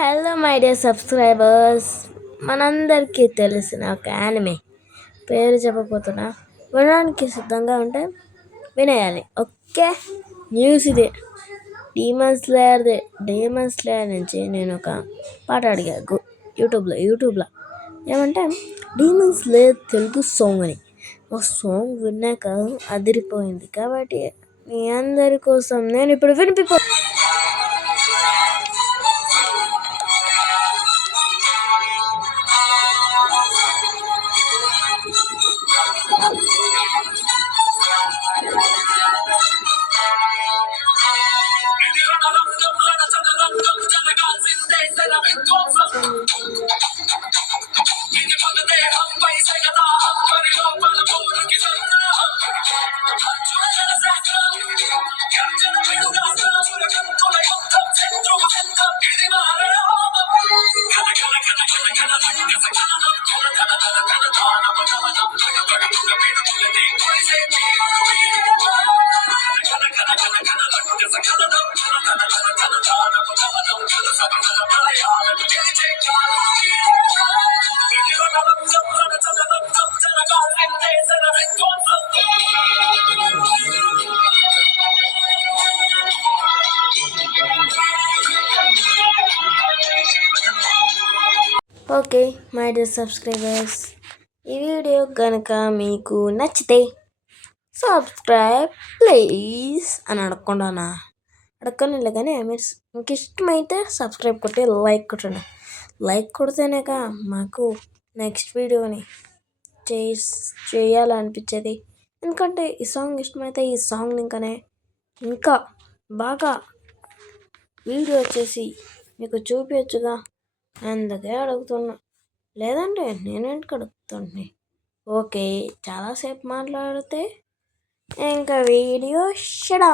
Hello my dear subscribers, మనందరికీ తెలిసిన ఒక యానిమే పేరు చెప్పబోతున్నా. వినడానికి సిద్ధంగా ఉంటే వినేయాలి. ఓకే, న్యూస్ ఇదే. డీమన్ స్లేయర్ నుంచి నేను ఒక పాట అడిగా యూట్యూబ్లో ఏమంటే డీమన్ స్లేయర్ తెలుగు సాంగ్ అని. ఆ సాంగ్ విన్నాక అదిరిపోయింది. కాబట్టి మీ అందరి కోసం నేను ఇప్పుడు ఓకే మై డియర్ సబ్స్క్రైబర్స్, ఈ వీడియో కనుక మీకు నచ్చితే సబ్స్క్రైబ్ ప్లీజ్ అని అడగనిలే కానీ మీకు ఇష్టమైతే సబ్స్క్రైబ్ కొట్టి లైక్ కొట్టండి. లైక్ కొడితేనేక మాకు నెక్స్ట్ వీడియోని చేయాలనిపించేది. ఎందుకంటే ఈ సాంగ్ ఇష్టమైతే ఈ సాంగ్ ఇంకా బాగా వీడియో వచ్చేసి మీకు చూపించచ్చుగా, అందుకే అడుగుతున్నా. లేదంటే నేనేంటికి అడుగుతుంది. ఓకే, చాలాసేపు మాట్లాడితే ఇంకా వీడియో షట్